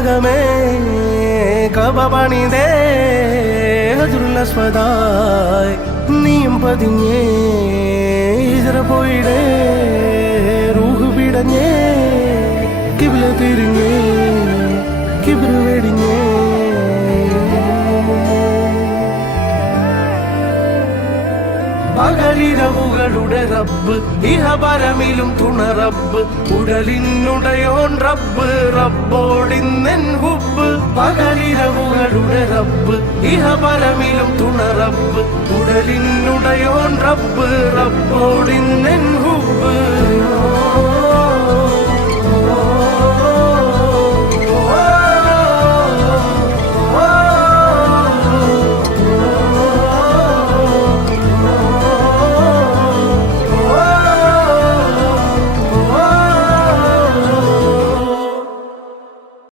നഗമേ കബ പണിതേ ഹജറുൽ അസ്വദായി നീയും പതിഞ്ഞേ ഹിജ്റ പോയിടേ റൂഹ് പിടഞ്ഞേ കിബ്ല തിരിഞ്ഞേ കിബ്ർ വെടിഞ്ഞേ പകലിരവുകളുടെ റബ്ബ് ഇഹപരമിലും തുണ റബ്ബ് ഉടലിനുടയോൻ റബ്ബ് റബ്ബോടിന്നെൻ ഹുബ്ബ് പകലിരവുകളുടെ റബ്ബ് ഇഹപരമിലും തുണ റബ്ബ് ഉടലിനുടയോൻ റബ്ബ് റബ്ബോടിന്നെൻ ഹുബ്ബ്